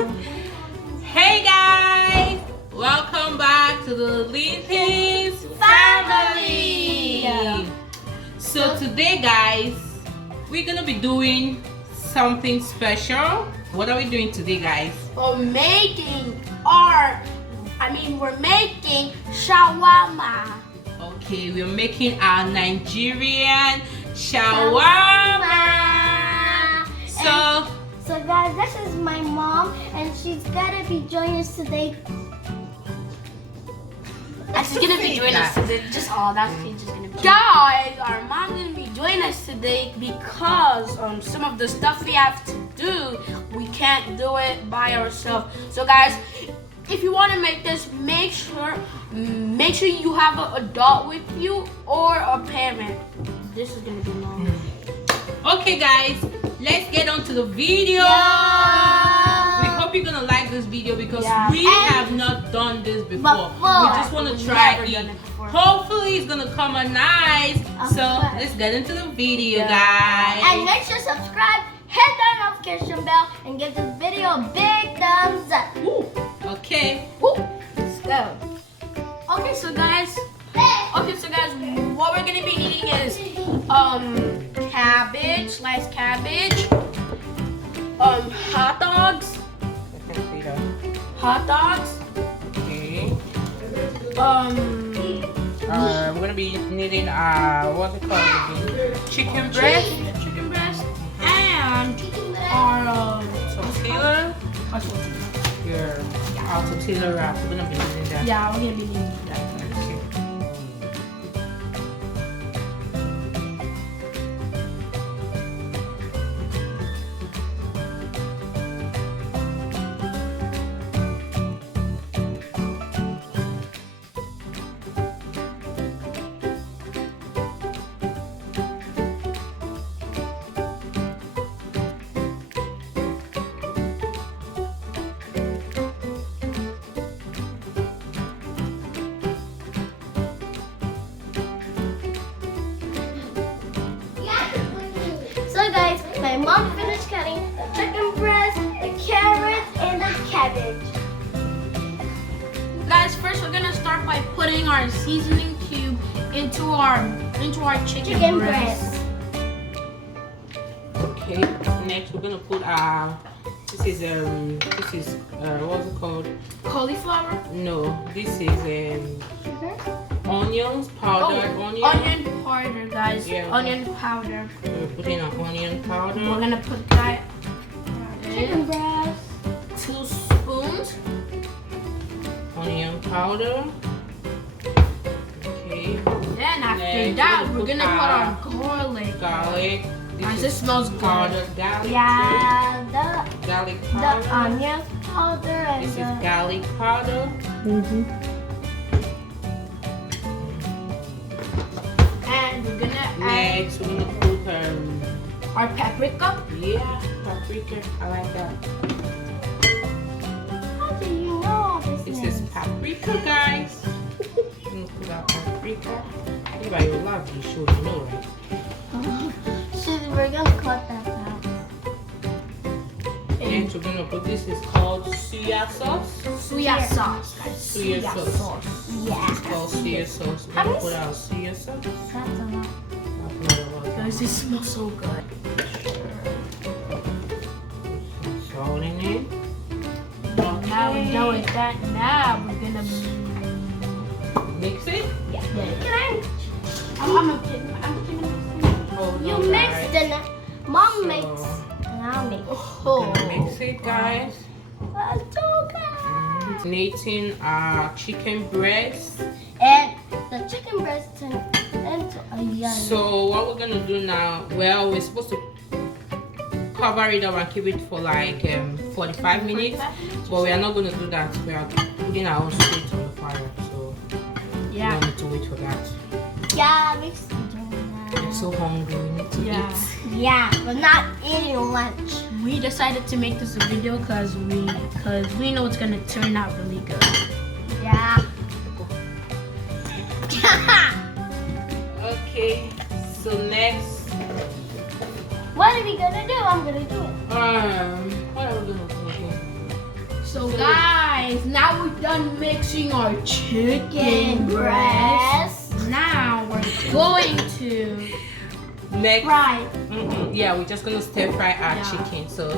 Hey guys, welcome back to the Lithies family. So today guys, we're gonna be doing something special. What are we doing today guys? We're making shawarma. Okay, we're making our Nigerian shawarma. So guys, this is my mom, and she's gonna be joining us today. She's gonna be joining us today. She's just gonna be. Guys, our mom's gonna be joining us today because some of the stuff we have to do, we can't do it by ourselves. So guys, if you want to make this, make sure you have an adult with you or a parent. This is gonna be long. Okay guys, let's get on to the video. We hope you're gonna like this video because we have not done this before. We just want to try it. Hopefully it's gonna come out nice. So let's get into the video guys. And make sure to subscribe, hit that notification bell, and give this video a big thumbs up. Ooh. Okay. Let's go. Okay, so guys, what we're gonna be eating is cabbage, sliced cabbage, hot dogs. Okay. We're We're gonna be needing what's it called again? Chicken breast. And our Tortilla. Our tortilla wrap. We're gonna be needing that. yeah, we're gonna be eating that. So guys, my mom finished cutting the chicken breast, the carrots, and the cabbage. Guys, first we're gonna start by putting our seasoning cube into our chicken breast. Okay. Next, we're gonna put this is what's it called? Cauliflower. No, this is onions, powdered onion. Onion powder, guys. Yeah. Onion powder. We're putting an onion powder. We're gonna put that Chicken in. breast. 2 spoons. Onion powder. Okay. Then after Next, that, we're we're gonna gonna put put our garlic. Garlic. Guys, this smells good. Powdered garlic. Yeah, Garlic the powder. onion powder and This is the garlic powder. And we're gonna add Next, we're gonna put our paprika. paprika. I like that. How do you know this This name? is paprika, guys. I'm gonna put out paprika. Everybody will love you, sure you know, right? So we're gonna cut that out. Next, we're gonna put this is called soya sauce. Soya sauce, guys. Soya sauce. Yeah. It's called soya sauce. We're How gonna many put out soya sauce. That's a lot. Guys, this smells so good. Salt in it. Now we're done with that. Now we're gonna Mix it. Can I'm kidding. Hold you on, mix guys. the mom So, makes and I'll make. Gonna mix it, guys. That's so good. Making our chicken breast. And the chicken breast turned into a yummy. So what we're gonna do now? Well, we're supposed to cover it up and keep it for like 45 minutes, but we are not gonna do that. We are putting our own sweet on the fire, so we don't need to wait for that. Yeah, we should do I'm that. so hungry. We need to eat. Yeah, we're not eating lunch. We decided to make this a video because we know it's gonna turn out really good. Yeah. Okay. So next, What are we gonna do? I'm gonna do it. what are we gonna do again? So guys, now we're done mixing our chicken breast. Now we're going to Make Fry. Yeah, we're just gonna stir fry our chicken. So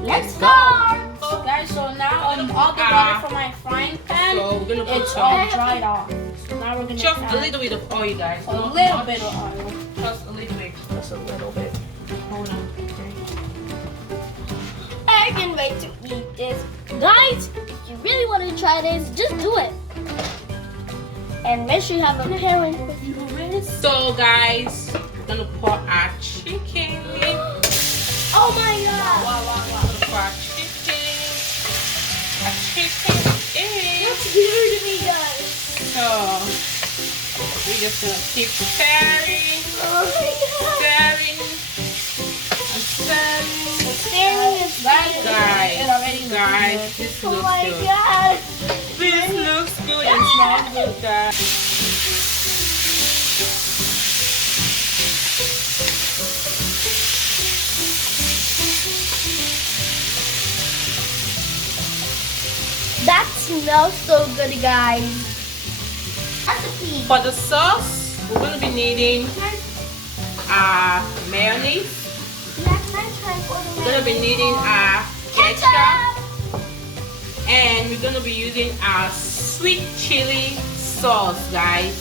Let's start. guys. So now all the water from my frying pan, So we're gonna put it's some, all dried off. So now we're gonna just add a little bit of oil, guys. a Not little much. bit of oil. Just a little bit. Just a little bit. Hold on. Okay. I can't wait to eat this. Guys, if you really want to try this, just do it. And make sure you have a parent with you. So guys, we're gonna pour our chicken. Oh my god. We're gonna pour our chicken. Our chicken in. That's weird to me, guys. So we're just gonna keep stirring, Oh my god. stirring, and stirring. Staring is Guys, It already looks guys, good. this Oh looks my good. god. This looks good. It smells good, guys. That smells so good, guys. Recipe. For the sauce, we're gonna be needing mayonnaise. We're gonna be needing ketchup, and we're gonna be using our sweet chili sauce, guys.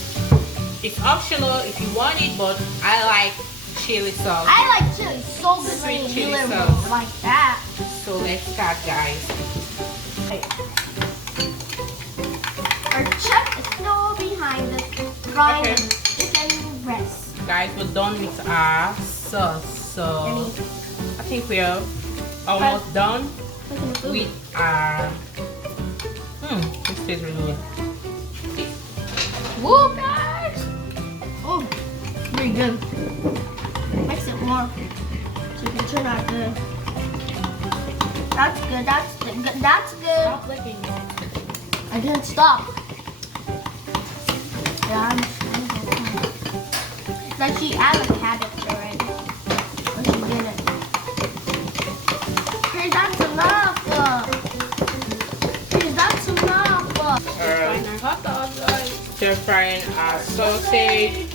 It's optional if you want it, but I like chili sauce. I like chili so good when Sweet you chili do it sauce. like that. So let's start, guys. Our chef is still behind us frying Okay. the chicken breast. Guys, we're done with our sauce, so I think we're almost done with our. This tastes really good. Woo, guys! Oh, very good. Mix it more so you can turn out good. That's good. That's good. That's good. Stop licking it. I didn't stop. Yeah, like she added cabbage already. But she didn't. Hey, that's enough. Hey, that's enough. Frying our hot dogs, guys. Stir frying our sausage.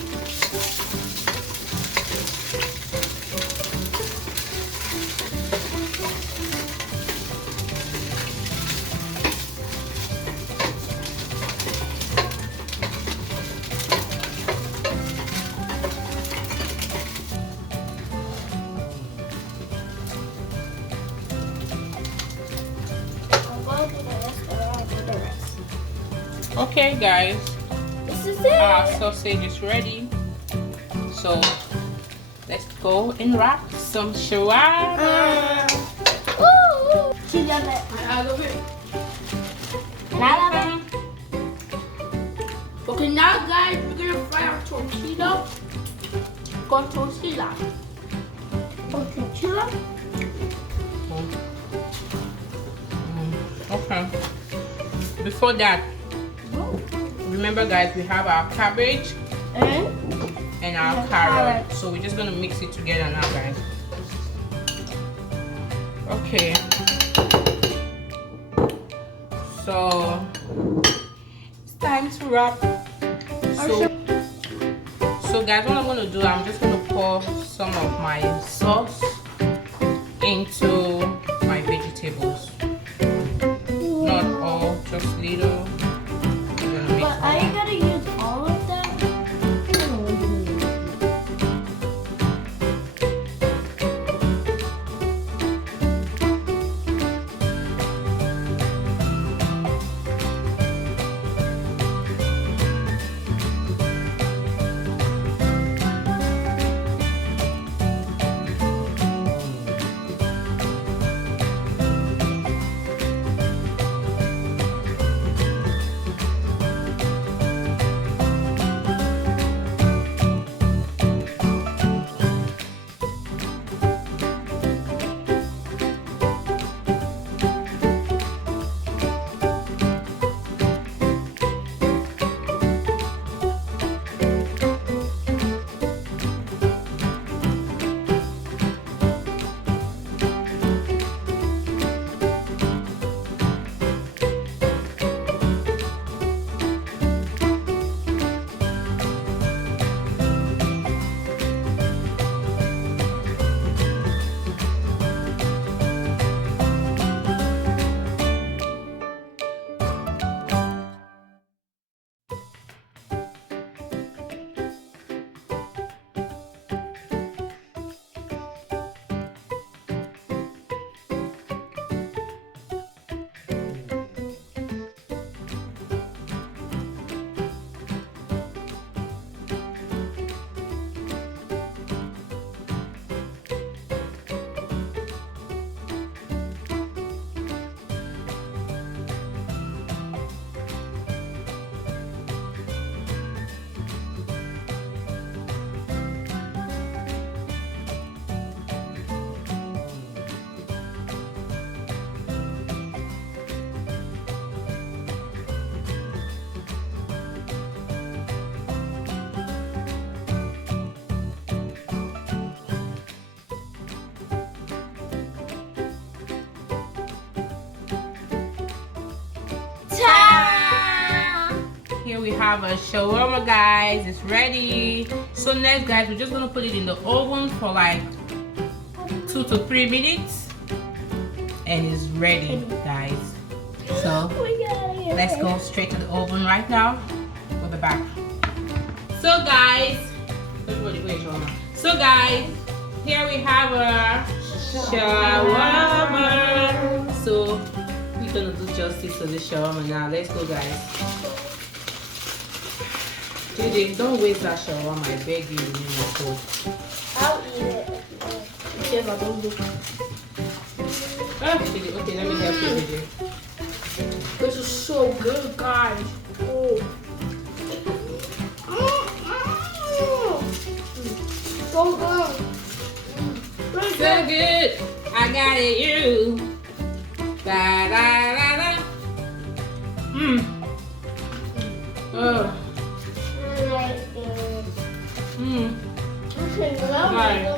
Okay, guys, This is our it. sausage is ready. So let's go and wrap some shawarma. Woo! She done it. I love it. La, la, la. Okay, now guys, we're gonna fry our tortilla con tortilla. Tortilla. Okay. Before that, remember, guys, we have our cabbage and our carrot. So we're just gonna mix it together now, guys. Okay. So it's time to wrap. So guys, what I'm gonna do, I'm just gonna pour some of my sauce into my vegetables. Not all, just little. I'm gonna mix But are you it. gonna use all of them? have a shawarma, guys. It's ready. So next, guys, we're just gonna put it in the oven for like 2 to 3 minutes, and it's ready, guys. So let's go straight to the oven right now with the back. So guys, here we have a shawarma. So we're gonna do justice to the shawarma now. Let's go, guys. JJ, don't waste that shawarma. I beg you. I'll eat it. If I don't do. Okay, let me help you, JJ. This is so good, guys. Oh. So good. So good. I got it, you. Da da da da. Oh. I'm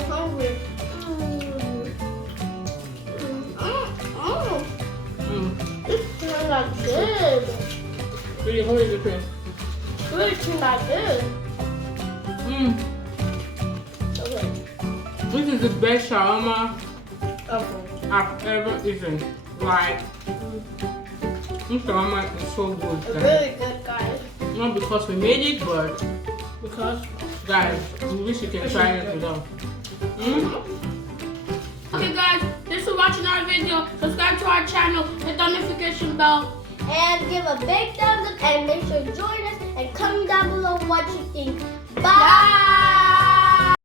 hungry. This tastes like good. Really, hold it, cream. Really tastes like good. Okay. This is the best shawarma Okay. I've ever eaten. Like, this shawarma is so good, It's guys. really good, guys. Not because we made it, but Because. guys, we wish you can try it with us. Okay, guys. Thanks for watching our video. Subscribe to our channel. Hit the notification bell. And give a big thumbs up and make sure to join us and comment down below what you think. Bye.